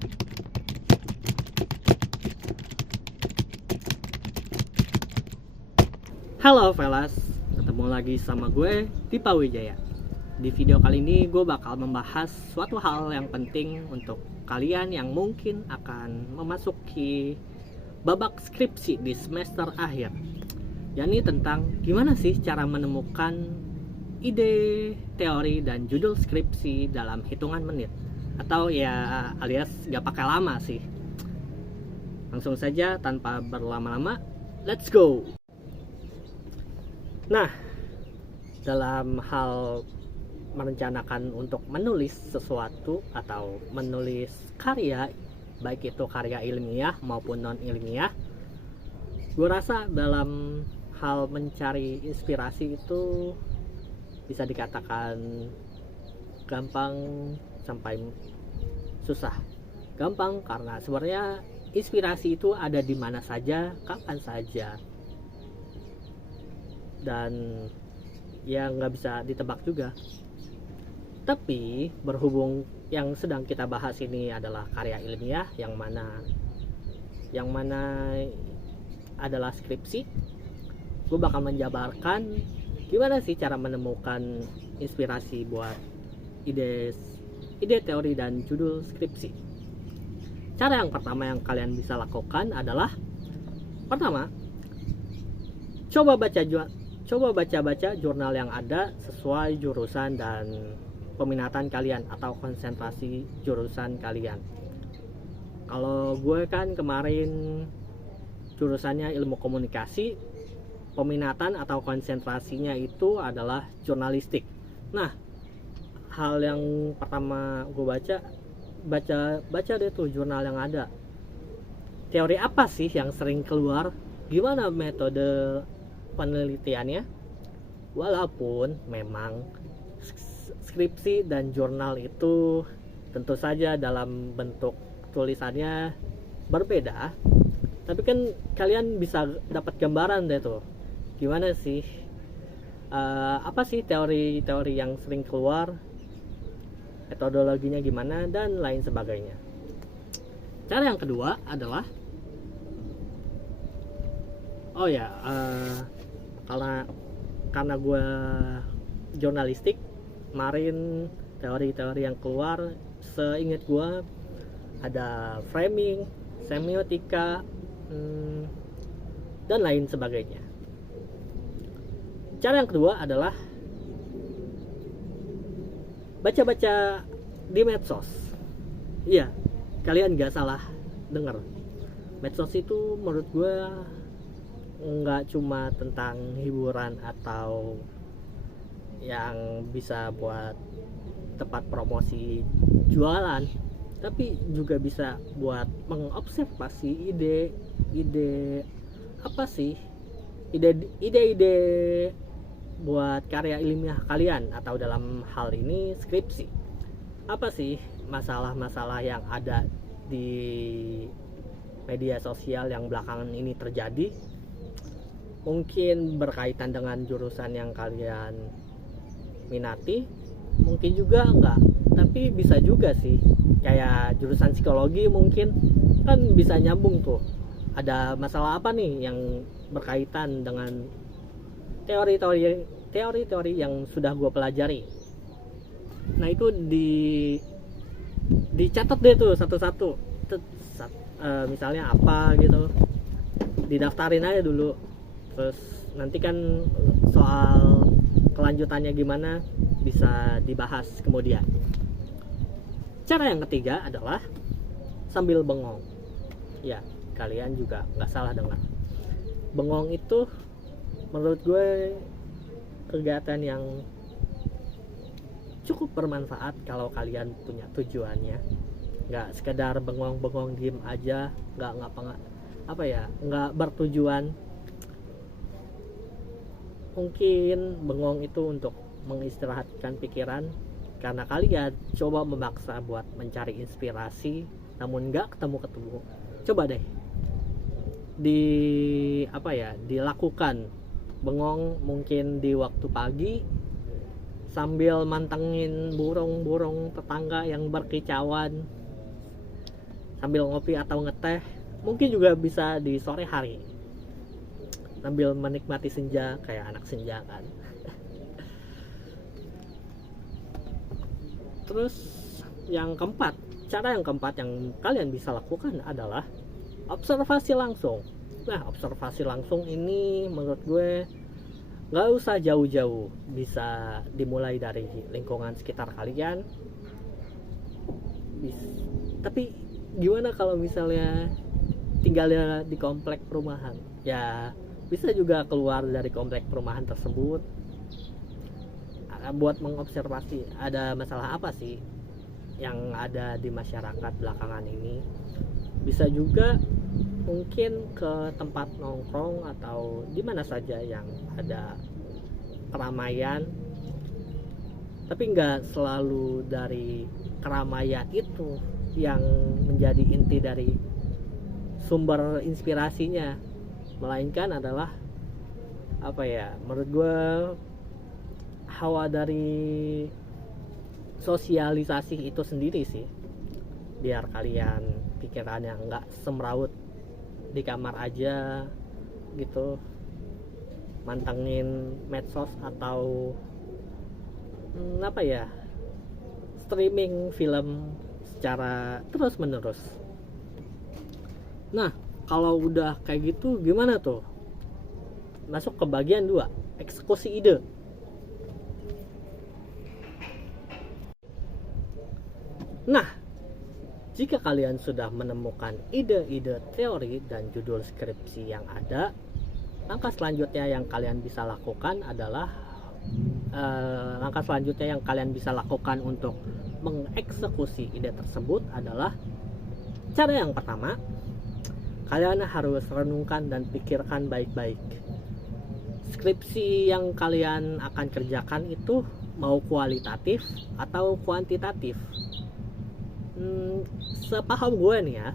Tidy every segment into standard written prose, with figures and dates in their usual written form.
Halo fellas, ketemu lagi sama gue Dipa Wijaya. Di video kali ini gue bakal membahas suatu hal yang penting untuk kalian yang mungkin akan memasuki babak skripsi di semester akhir, yakni tentang gimana sih cara menemukan ide, teori, dan judul skripsi dalam hitungan menit, atau ya alias gak pakai lama sih. Langsung saja tanpa berlama-lama, let's go! Nah, dalam hal merencanakan untuk menulis sesuatu atau menulis karya, baik itu karya ilmiah maupun non-ilmiah, gue rasa dalam hal mencari inspirasi itu bisa dikatakan gampang sampai susah. Gampang karena sebenarnya inspirasi itu ada di mana saja, kapan saja, dan ya nggak bisa ditebak juga. Tapi berhubung yang sedang kita bahas ini adalah karya ilmiah yang mana adalah skripsi, gue bakal menjabarkan gimana sih cara menemukan inspirasi buat ide, teori, dan judul skripsi. Cara yang pertama yang kalian bisa lakukan adalah, pertama, coba baca jurnal yang ada sesuai jurusan dan peminatan kalian atau konsentrasi jurusan kalian. Kalau gue kan kemarin jurusannya ilmu komunikasi, peminatan atau konsentrasinya itu adalah jurnalistik. Nah, hal yang pertama gue baca deh tuh jurnal yang ada. Teori apa sih yang sering keluar? Gimana metode penelitiannya? Walaupun memang skripsi dan jurnal itu tentu saja dalam bentuk tulisannya berbeda, tapi kan kalian bisa dapat gambaran deh tuh gimana sih apa sih teori-teori yang sering keluar, metodologinya gimana, dan lain sebagainya. Cara yang kedua adalah karena gue jurnalistik, kemarin teori-teori yang keluar seingat gue ada framing, semiotika, dan lain sebagainya. Cara yang kedua adalah baca-baca di medsos. Iya, kalian gak salah dengar. Medsos itu menurut gue nggak cuma tentang hiburan atau yang bisa buat tempat promosi jualan, tapi juga bisa buat mengobservasi ide apa sih, ide buat karya ilmiah kalian, atau dalam hal ini skripsi. Apa sih masalah-masalah yang ada di media sosial yang belakangan ini terjadi? Mungkin berkaitan dengan jurusan yang kalian minati, mungkin juga enggak, tapi bisa juga sih. Kayak jurusan psikologi mungkin kan bisa nyambung tuh. Ada masalah apa nih yang berkaitan dengan teori-teori yang sudah gue pelajari. Nah, itu dicatat deh tuh satu-satu. Misalnya apa gitu, didaftarin aja dulu. Terus nanti kan soal kelanjutannya gimana bisa dibahas kemudian. Cara yang ketiga adalah sambil bengong. Ya, kalian juga nggak salah dengar. Bengong itu menurut gue kegiatan yang cukup bermanfaat kalau kalian punya tujuannya. Nggak sekedar bengong-bengong diem aja, nggak bertujuan. Mungkin bengong itu untuk mengistirahatkan pikiran, karena kalian coba memaksa buat mencari inspirasi namun nggak ketemu. Coba deh dilakukan bengong, mungkin di waktu pagi sambil mantengin burung-burung tetangga yang berkicauan, sambil ngopi atau ngeteh, mungkin juga bisa di sore hari sambil menikmati senja kayak anak senja kan. Terus cara yang keempat yang kalian bisa lakukan adalah observasi langsung. Nah, observasi langsung ini menurut gue nggak usah jauh-jauh, bisa dimulai dari lingkungan sekitar kalian. Tapi gimana kalau misalnya tinggalnya di komplek perumahan? Ya bisa juga keluar dari komplek perumahan tersebut buat mengobservasi ada masalah apa sih yang ada di masyarakat belakangan ini. Bisa juga mungkin ke tempat nongkrong atau di mana saja yang ada keramaian, tapi nggak selalu dari keramaian itu yang menjadi inti dari sumber inspirasinya, melainkan adalah menurut gue hawa dari sosialisasi itu sendiri sih, biar kalian pikirannya nggak semraut di kamar aja gitu, mantengin medsos atau streaming film secara terus menerus. Nah, kalau udah kayak gitu gimana tuh? Masuk ke bagian 2, eksekusi ide. Nah, jika kalian sudah menemukan ide-ide teori dan judul skripsi yang ada, langkah selanjutnya yang kalian bisa lakukan untuk mengeksekusi ide tersebut adalah, cara yang pertama, kalian harus renungkan dan pikirkan baik-baik. Skripsi yang kalian akan kerjakan itu mau kualitatif atau kuantitatif. Sepaham gue nih ya,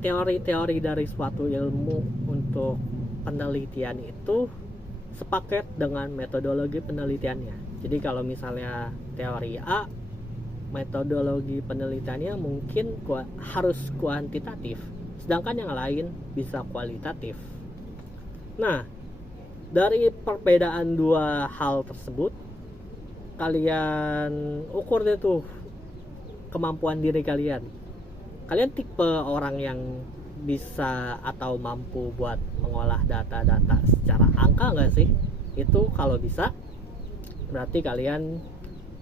teori-teori dari suatu ilmu untuk penelitian itu sepaket dengan metodologi penelitiannya. Jadi kalau misalnya teori A, metodologi penelitiannya mungkin harus kuantitatif, sedangkan yang lain bisa kualitatif. Nah, dari perbedaan dua hal tersebut, kalian ukur deh tuh kemampuan diri kalian. Kalian tipe orang yang bisa atau mampu buat mengolah data-data secara angka nggak sih? Itu kalau bisa, berarti kalian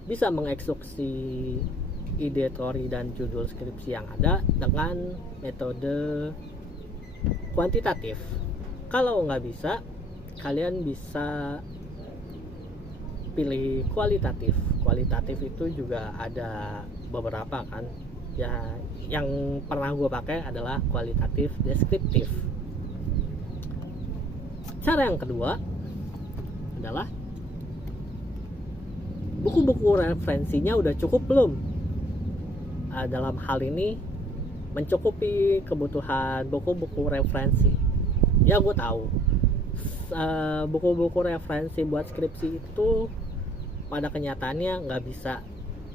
bisa mengeksekusi ide teori dan judul skripsi yang ada dengan metode kuantitatif. Kalau nggak bisa, kalian bisa pilih kualitatif. Kualitatif itu juga ada beberapa kan ya, yang pernah gue pakai adalah kualitatif deskriptif. Cara yang kedua adalah, buku-buku referensinya udah cukup belum? Dalam hal ini mencukupi kebutuhan buku-buku referensi. Ya gue tahu buku-buku referensi buat skripsi itu pada kenyataannya nggak bisa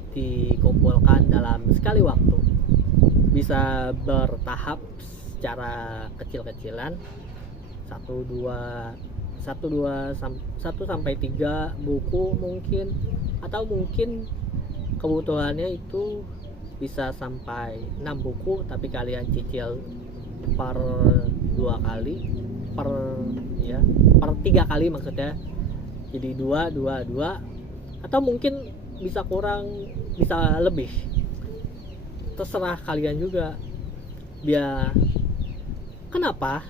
dikumpulkan dalam sekali waktu, bisa bertahap secara kecil-kecilan, 1 sampai 3 buku mungkin, atau mungkin kebutuhannya itu bisa sampai 6 buku, tapi kalian cicil per 2 kali, per 3 kali maksudnya, jadi 2, atau mungkin bisa kurang, bisa lebih, terserah kalian juga. Kenapa?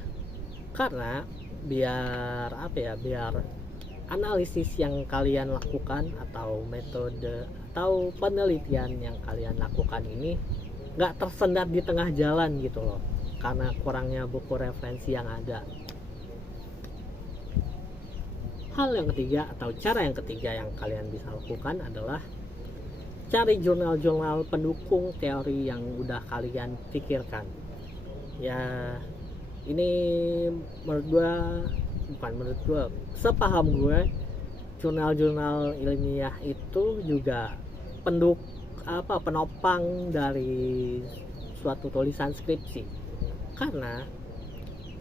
Karena biar analisis yang kalian lakukan atau metode atau penelitian yang kalian lakukan ini nggak tersendat di tengah jalan gitu loh, karena kurangnya buku referensi yang ada. Hal yang ketiga atau cara yang ketiga yang kalian bisa lakukan adalah cari jurnal-jurnal pendukung teori yang udah kalian pikirkan. Ya, ini sepaham gue, jurnal-jurnal ilmiah itu juga penopang dari suatu tulisan skripsi. Karena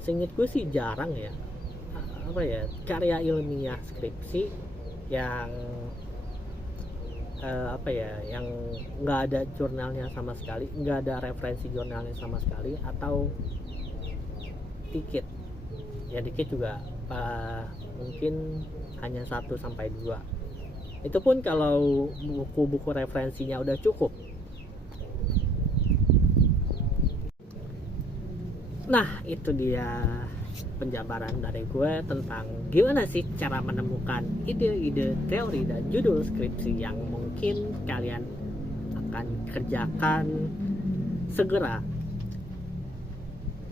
seingat gue sih jarang ya karya ilmiah skripsi yang yang nggak ada jurnalnya sama sekali, nggak ada referensi jurnalnya sama sekali, atau dikit juga mungkin hanya 1 sampai 2. Itu pun kalau buku-buku referensinya udah cukup. Nah, itu dia penjabaran dari gue tentang gimana sih cara menemukan ide-ide teori dan judul skripsi yang mungkin kalian akan kerjakan segera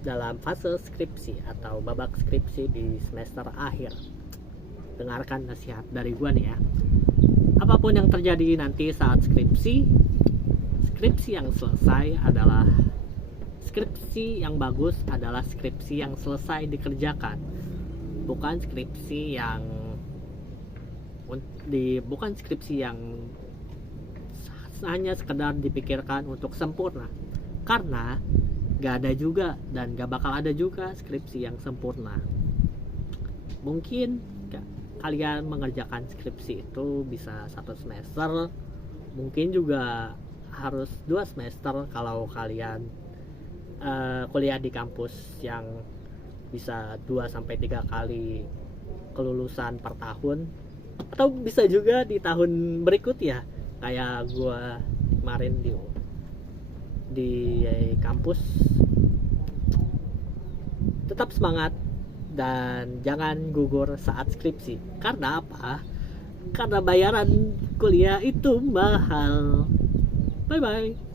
dalam fase skripsi atau babak skripsi di semester akhir. Dengarkan nasihat dari gue nih ya. Apapun yang terjadi nanti saat skripsi yang selesai adalah skripsi yang bagus adalah skripsi yang selesai dikerjakan, bukan skripsi yang hanya sekedar dipikirkan untuk sempurna. Karena gak ada juga dan gak bakal ada juga skripsi yang sempurna. Mungkin kalian mengerjakan skripsi itu bisa 1 semester, mungkin juga harus 2 semester kalau kalian kuliah di kampus yang bisa 2-3 kali kelulusan per tahun, atau bisa juga di tahun berikut ya, kayak gua kemarin di kampus. Tetap semangat dan jangan gugur saat skripsi. Karena apa? Karena bayaran kuliah itu mahal. Bye bye.